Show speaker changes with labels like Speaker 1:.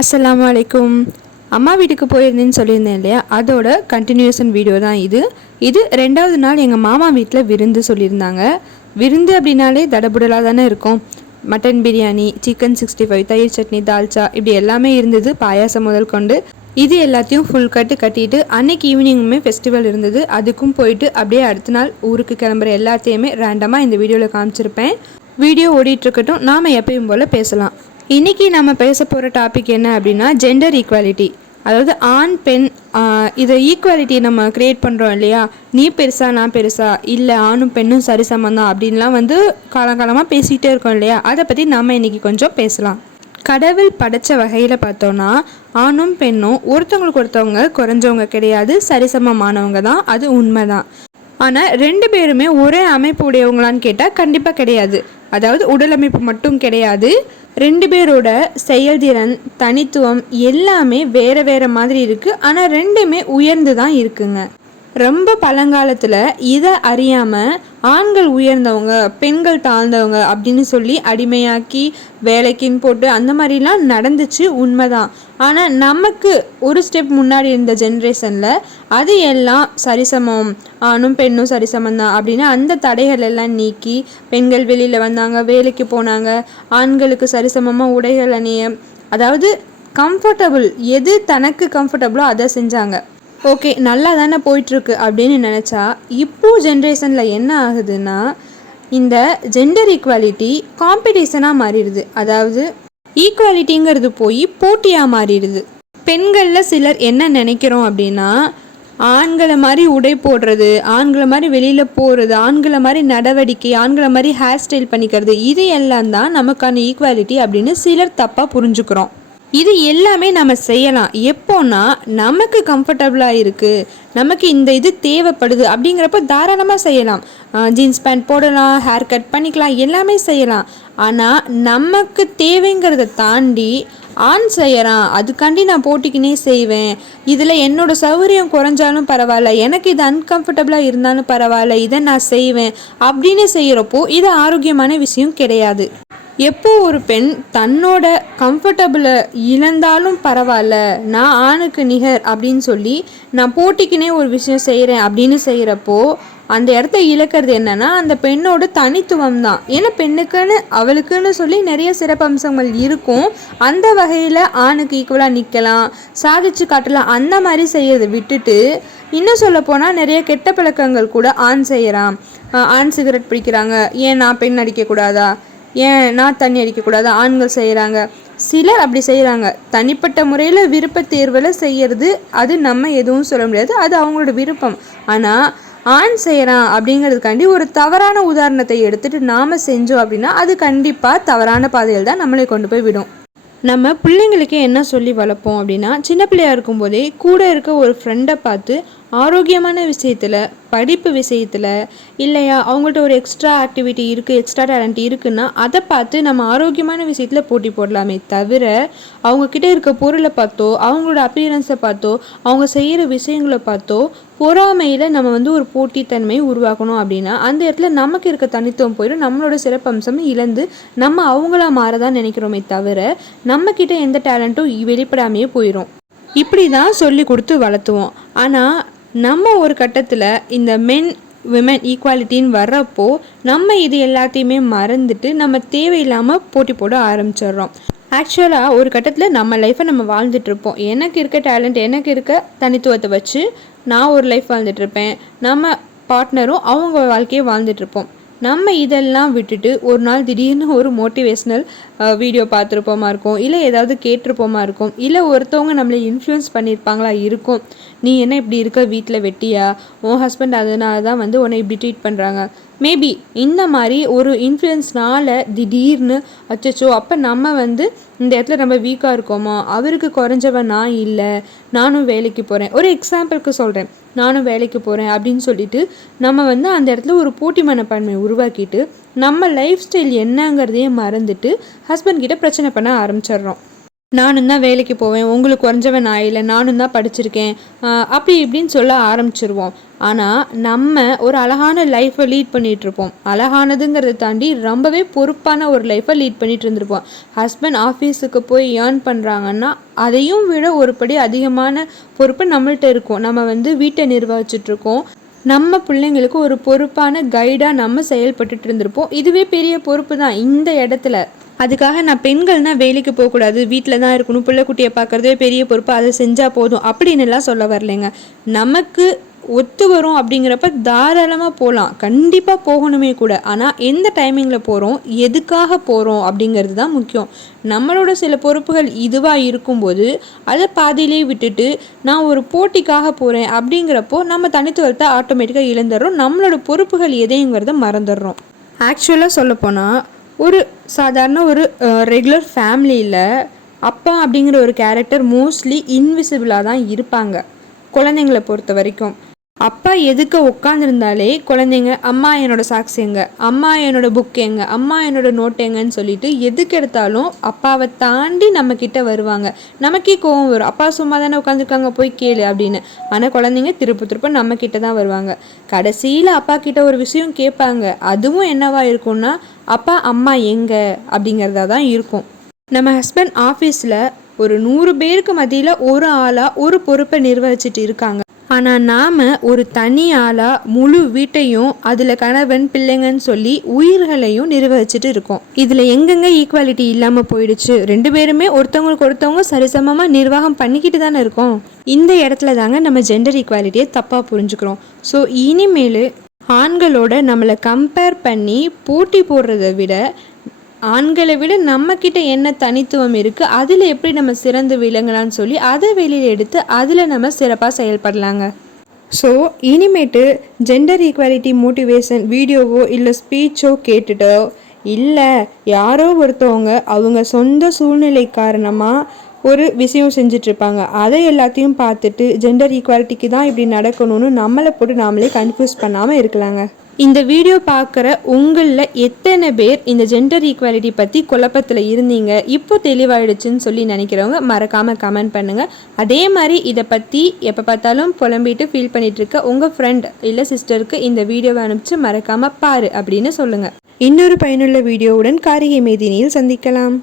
Speaker 1: அஸ்லாம் அலைக்கும் அம்மா வீட்டுக்கு போயிருந்தேன்னு சொல்லியிருந்தேன் இல்லையா? அதோட கண்டினியூஷன் வீடியோ தான் இது. இது ரெண்டாவது நாள் எங்கள் மாமா வீட்டில் விருந்து சொல்லியிருந்தாங்க. விருந்து அப்படின்னாலே தடபுடலாக தானே இருக்கும். Mutton biryani chicken sixty five தயிர் சட்னி தால்ச்சா இப்படி எல்லாமே இருந்தது பாயாசம் முதல் கொண்டு. இது எல்லாத்தையும் ஃபுல் கட்டு கட்டிட்டு அன்னைக்கு ஈவினிங்குமே ஃபெஸ்டிவல் இருந்தது. அதுக்கும் போயிட்டு அப்படியே அடுத்த நாள் ஊருக்கு கிளம்புற எல்லாத்தையுமே ரேண்டமாக இந்த வீடியோவில் காமிச்சிருப்பேன். வீடியோ ஓடிட்டு இருக்கட்டும் நாம் எப்பயும் போல் பேசலாம். இன்றைக்கி நம்ம பேச போகிற டாபிக் என்ன அப்படின்னா ஜெண்டர் ஈக்குவாலிட்டி அதாவது ஆண் பெண் இதை ஈக்குவாலிட்டி நம்ம க்ரியேட் பண்ணுறோம் இல்லையா? நீ பெருசா நான் பெருசா இல்லை ஆணும் பெண்ணும் சரி சமந்தான் அப்படின்லாம் வந்து காலங்காலமாக பேசிகிட்டே இருக்கோம் இல்லையா? அதை பற்றி நம்ம இன்னைக்கு கொஞ்சம் பேசலாம். கடவுள் படைச்ச வகையில் பார்த்தோன்னா ஆணும் பெண்ணும் ஒருத்தவங்களுக்கு ஒருத்தவங்க குறைஞ்சவங்க கிடையாது சரிசமமானவங்க தான் அது உண்மை தான் ஆனால் ரெண்டு பேருமே ஒரே அமைப்பு உடையவங்களான்னு கேட்டால் கண்டிப்பாக கிடையாது. அதாவது உடல் அமைப்பு மட்டும் கிடையாது ரெண்டு பேரோட செயல்திறன் தனித்துவம் எல்லாமே வேற வேற மாதிரி இருக்குது ஆனால் ரெண்டுமே உயர்ந்து தான் இருக்குங்க. ரொம்ப பழங்காலத்தில் இதை அறியாமல் ஆண்கள் உயர்ந்தவங்க பெண்கள் தாழ்ந்தவங்க அப்படின்னு சொல்லி அடிமையாக்கி வேலைக்குன்னு போட்டு அந்த மாதிரிலாம் நடந்துச்சு உண்மைதான். ஆனால் நமக்கு ஒரு ஸ்டெப் முன்னாடி இருந்த ஜென்ரேஷனில் அது எல்லாம் சரிசமம். ஆணும் பெண்ணும் சரிசமம் தான் அப்படின்னு அந்த தடைகள் எல்லாம் நீக்கி பெண்கள் வெளியில் வந்தாங்க வேலைக்கு போனாங்க ஆண்களுக்கு சரிசமமாக உடைகள் அணிய அதாவது கம்ஃபர்டபுள் எது தனக்கு கம்ஃபர்டபுளோ அதை செஞ்சாங்க. ஓகே நல்லா தானே போயிட்டுருக்கு அப்படின்னு நினச்சா இப்போது ஜென்ரேஷனில் என்ன ஆகுதுன்னா இந்த ஜெண்டர் ஈக்குவாலிட்டி காம்படிஷனாக மாறிடுது. அதாவது ஈக்குவாலிட்டிங்கிறது போய் போட்டியாக மாறிடுது. பெண்களில் சிலர் என்ன நினைக்கிறோம் அப்படின்னா ஆண்களை மாதிரி உடை போடுறது ஆண்களை மாதிரி வெளியில் போகிறது ஆண்களை மாதிரி நடவடிக்கை ஆண்களை மாதிரி ஹேர் ஸ்டைல் பண்ணிக்கிறது இது எல்லாம் தான் நமக்கான ஈக்குவாலிட்டி அப்படின்னு சிலர் தப்பாக புரிஞ்சுக்கிறோம். இது எல்லாமே நம்ம செய்யலாம். எப்போன்னா நமக்கு கம்ஃபர்டபுளாக இருக்குது நமக்கு இந்த இது தேவைப்படுது அப்படிங்கிறப்ப தாராளமாக செய்யலாம். ஜீன்ஸ் பேண்ட் போடலாம் ஹேர் கட் பண்ணிக்கலாம் எல்லாமே செய்யலாம். ஆனால் நமக்கு தேவைங்கிறத தாண்டி ஆண் செய்யறான். அதுக்காண்டி நான் போட்டிக்கினே செய்வேன். இதில் என்னோடய சௌகரியம் குறைஞ்சாலும் பரவாயில்ல. எனக்கு இது அன்கம்ஃபர்டபுளாக இருந்தாலும் பரவாயில்ல. இதை நான் செய்வேன் அப்படின்னு செய்கிறப்போ இது ஆரோக்கியமான விஷயம் கிடையாது. எப்போ ஒரு பெண் தன்னோட கம்ஃபர்டபுளை இழந்தாலும் பரவாயில்ல நான் ஆணுக்கு நிகர் அப்படின்னு சொல்லி நான் போட்டிக்குனே ஒரு விஷயம் செய்கிறேன் அப்படின்னு செய்கிறப்போ அந்த இடத்த இழக்கிறது என்னன்னா அந்த பெண்ணோட தனித்துவம் தான். ஏன்னா பெண்ணுக்குன்னு அவளுக்குன்னு சொல்லி நிறைய சிறப்பம்சங்கள் இருக்கும். அந்த வகையில் ஆணுக்கு ஈக்குவலாக நிற்கலாம் சாதிச்சு காட்டலாம் அந்த மாதிரி செய்யறதை விட்டுட்டு இன்னும் சொல்ல போனால் நிறைய கெட்ட பழக்கங்கள் கூட ஆண் செய்கிறான் ஆண் சிகரெட் பிடிக்கிறாங்க. ஏன் நான் பெண் அடிக்கக்கூடாதா? ஏன் நான் தண்ணி அடிக்கக்கூடாது? ஆண்கள் செய்கிறாங்க சிலர் அப்படி செய்கிறாங்க தனிப்பட்ட முறையில் விருப்ப தேர்வில் செய்கிறது அது நம்ம எதுவும் சொல்ல முடியாது. அது அவங்களோட விருப்பம். ஆனால் ஆண் செய்கிறான் அப்படிங்கிறதுக்காண்டி ஒரு தவறான உதாரணத்தை எடுத்துகிட்டு நாம் செஞ்சோம் அப்படின்னா அது கண்டிப்பாக தவறான பாதையில் தான் நம்மளை கொண்டு போய் விடும். நம்ம பிள்ளைங்களுக்கு என்ன சொல்லி வளர்ப்போம் அப்படின்னா சின்ன பிள்ளையா இருக்கும்போதே கூட இருக்க ஒரு ஃப்ரெண்டை பார்த்து ஆரோக்கியமான விஷயத்தில் படிப்பு விஷயத்தில் இல்லையா அவங்கள்ட்ட ஒரு எக்ஸ்ட்ரா ஆக்டிவிட்டி இருக்குது எக்ஸ்ட்ரா டேலண்ட் இருக்குன்னா அதை பார்த்து நம்ம ஆரோக்கியமான விஷயத்தில் போட்டி போடலாமே தவிர அவங்கக்கிட்ட இருக்க பொருளை பார்த்தோ அவங்களோட அப்பியரன்ஸை பார்த்தோ அவங்க செய்கிற விஷயங்களை பார்த்தோ பொறாமையில் நம்ம வந்து ஒரு போட்டித்தன்மையை உருவாக்கணும் அப்படின்னா அந்த இடத்துல நமக்கு இருக்க தனித்துவம் போயிடும். நம்மளோட சிறப்பம்சம் இழந்து நம்ம அவங்களா மாறதான் நினைக்கிறோமே தவிர நம்மக்கிட்ட எந்த டேலண்ட்டும் வெளிப்படாமையே போயிடும் இப்படி தான் சொல்லி கொடுத்து வளர்த்துவோம். ஆனால் நம்ம ஒரு கட்டத்தில் இந்த மென் விமன் ஈக்குவாலிட்டின்னு வர்றப்போ நம்ம இது எல்லாத்தையுமே மறந்துட்டு நம்ம தேவையில்லாமல் போட்டி போட ஆரம்பிச்சிடுறோம். ஆக்சுவலாக ஒரு கட்டத்தில் நம்ம லைஃப்பை நம்ம வாழ்ந்துட்டுருப்போம் எனக்கு இருக்க டேலண்ட் எனக்கு இருக்க தனித்துவத்தை வச்சு நான் ஒரு லைஃப் வாழ்ந்துட்டு இருப்பேன். நம்ம பார்ட்னரும் அவங்க வாழ்க்கையை வாழ்ந்துட்டுருப்போம் நம்ம இதெல்லாம் விட்டுட்டு ஒரு நாள் திடீர்னு ஒரு மோட்டிவேஷ்னல் வீடியோ பார்த்துருப்போமா இருக்கும் இல்லை ஏதாவது கேட்டிருப்போமா இருக்கும் இல்லை ஒருத்தவங்க நம்மளை இன்ஃப்ளூயன்ஸ் பண்ணியிருப்பாங்களா இருக்கும். நீ என்ன இப்படி இருக்க வீட்டில் வெட்டியா? உன் ஹஸ்பண்ட் அதனால தான் வந்து உன்னை இப்படி ட்ரீட் பண்ணுறாங்க மேபி இந்த மாதிரி ஒரு இன்ஃப்ளூயன்ஸ்னால திடீர்னு அச்சோ அப்போ நம்ம வந்து இந்த இடத்துல நம்ம வீக்காக இருக்கோமா? அவருக்கு குறைஞ்சவன் நான் இல்லை நானும் வேலைக்கு போகிறேன் ஒரு எக்ஸாம்பிளுக்கு சொல்கிறேன் நானும் வேலைக்கு போகிறேன் அப்படின்னு சொல்லிட்டு நம்ம வந்து அந்த இடத்துல ஒரு போட்டி மனப்பான்மையை உருவாக்கிட்டு நம்ம லைஃப் ஸ்டைல் என்னங்கிறதையே மறந்துட்டு ஹஸ்பண்ட் கிட்ட பிரச்சனை பண்ண ஆரம்பிச்சிடுறோம். நானும் தான் வேலைக்கு போவேன் உங்களுக்கு குறைஞ்சவன் நான் இல்லை நானும் தான் படிச்சிருக்கேன். அப்படி இப்படின்னு சொல்ல ஆரம்பிச்சிருவோம். ஆனால் நம்ம ஒரு அழகான லைஃப்பை லீட் பண்ணிகிட்டு இருப்போம். அழகானதுங்கிறத தாண்டி ரொம்பவே பொறுப்பான ஒரு லைஃப்பை லீட் பண்ணிட்டு இருந்திருப்போம். ஹஸ்பண்ட் ஆஃபீஸுக்கு போய் ஏர்ன் பண்ணுறாங்கன்னா அதையும் விட ஒரு படி அதிகமான பொறுப்பு நம்மள்ட்ட இருக்கும். நம்ம வந்து வீட்டை நிர்வகிச்சிட்டு இருக்கோம். நம்ம பிள்ளைங்களுக்கு ஒரு பொறுப்பான கைடாக நம்ம செயல்பட்டுட்டு இருந்திருப்போம். இதுவே பெரிய பொறுப்பு தான். இந்த இடத்துல அதுக்காக நான் பெண்கள்னா வேலைக்கு போகக்கூடாது வீட்டில் தான் இருக்கணும் பிள்ளை குட்டியை பார்க்குறதே பெரிய பொறுப்பு அதை செஞ்சால் போதும் அப்படின்னு எல்லாம் சொல்ல வரலைங்க. நமக்கு ஒத்து வரும் அப்படிங்கிறப்ப தாராளமாக போகலாம் கண்டிப்பாக போகணுமே கூட. ஆனால் எந்த டைமிங்கில் போகிறோம் எதுக்காக போகிறோம் அப்படிங்கிறது தான் முக்கியம். நம்மளோட சில பொறுப்புகள் இதுவாக இருக்கும்போது அதை பாதியிலே விட்டுட்டு நான் ஒரு போட்டிக்காக போகிறேன் அப்படிங்கிறப்போ நம்ம தனித்துவத்தை ஆட்டோமேட்டிக்காக இழந்துடுறோம். நம்மளோட பொறுப்புகள் எதைங்கிறத மறந்துடுறோம். ஆக்சுவலாக சொல்லப்போனால் ஒரு சாதாரண ஒரு ரெகுலர் ஃபேமிலியில் அப்பா அப்படிங்கிற ஒரு கேரக்டர் மோஸ்ட்லி இன்விசிபிளாக தான் இருப்பாங்க குழந்தைங்கள பொறுத்த வரைக்கும். அப்பா எதுக்க உட்காந்துருந்தாலே குழந்தைங்க அம்மா என்னோட சாக்ஸ் எங்க? அம்மா என்னோட புக் எங்க? அம்மா என்னோட நோட் எங்கன்னு சொல்லிட்டு எதுக்கு எடுத்தாலும் அப்பாவை தாண்டி நம்ம கிட்ட வருவாங்க. நமக்கே கோவம் வரும். அப்பா சும்மா தானே உட்காந்துருக்காங்க போய் கேளு அப்படின்னு. ஆனால் குழந்தைங்க திருப்ப திருப்ப நம்ம கிட்ட தான் வருவாங்க. கடைசியில் அப்பா கிட்ட ஒரு விஷயம் கேட்பாங்க. அதுவும் என்னவா இருக்கும்னா அப்பா அம்மா எங்க? அப்படிங்கிறதா தான் இருக்கும். நம்ம ஹஸ்பண்ட் ஆஃபீஸில் ஒரு நூறு பேருக்கு மத்தியில் ஒரு ஆளாக ஒரு பொறுப்பை நிர்வகிச்சிட்டு இருக்காங்க. ஆனால் நாம் ஒரு தனி ஆளாக முழு வீட்டையும் அதில் கணவன் பிள்ளைங்கன்னு சொல்லி உயிர்களையும் நிர்வகிச்சிட்டு இருக்கோம். இதில் எங்கெங்க ஈக்குவாலிட்டி இல்லாமல் போயிடுச்சு? ரெண்டு பேருமே ஒருத்தவங்களுக்கு ஒருத்தவங்க சரிசமமாக நிர்வாகம் பண்ணிக்கிட்டு தானே இருக்கோம். இந்த இடத்துல தாங்க நம்ம ஜெண்டர் ஈக்குவாலிட்டியை தப்பாக புரிஞ்சுக்கிறோம். ஸோ இனிமேல் ஆண்களோட நம்மளை கம்பேர் பண்ணி போட்டி போடுறத விட ஆண்களை விட நம்மக்கிட்ட என்ன தனித்துவம் இருக்குது அதில் எப்படி நம்ம சிறந்து விளங்கலாம்னு சொல்லி அதை வெளியில் எடுத்து அதில் நம்ம சிறப்பாக செயல்படலாங்க. ஸோ இனிமேட்டு ஜெண்டர் ஈக்குவாலிட்டி மோட்டிவேஷன் வீடியோவோ இல்லை ஸ்பீச்சோ கேட்டுட்டோ இல்லை யாரோ ஒருத்தவங்க அவங்க சொந்த சூழ்நிலை காரணமாக ஒரு விஷயம் செஞ்சிட்ருப்பாங்க. அதை எல்லாத்தையும் பார்த்துட்டு ஜெண்டர் ஈக்குவாலிட்டிக்கு தான் இப்படி நடக்கணும்னு நம்மளை போட்டு நாமளே கன்ஃபியூஸ் பண்ணாமல் இருக்கலாங்க. இந்த வீடியோ பார்க்குற உங்களில் எத்தனை பேர் இந்த ஜெண்டர் ஈக்குவாலிட்டி பற்றி குழப்பத்தில் இருந்தீங்க? இப்போ தெளிவாயிடுச்சுன்னு சொல்லி நினைக்கிறவங்க மறக்காமல் கமெண்ட் பண்ணுங்கள் அதே மாதிரி இதை பற்றி எப்போ பார்த்தாலும் புலம்பிட்டு ஃபீல் பண்ணிகிட்ருக்க உங்கள் ஃப்ரெண்ட் இல்லை சிஸ்டருக்கு இந்த வீடியோவை அனுப்பிச்சு மறக்காமல் பாரு அப்படின்னு சொல்லுங்கள் இன்னொரு பயனுள்ள வீடியோவுடன் காரிகை மேதினியில் சந்திக்கலாம்.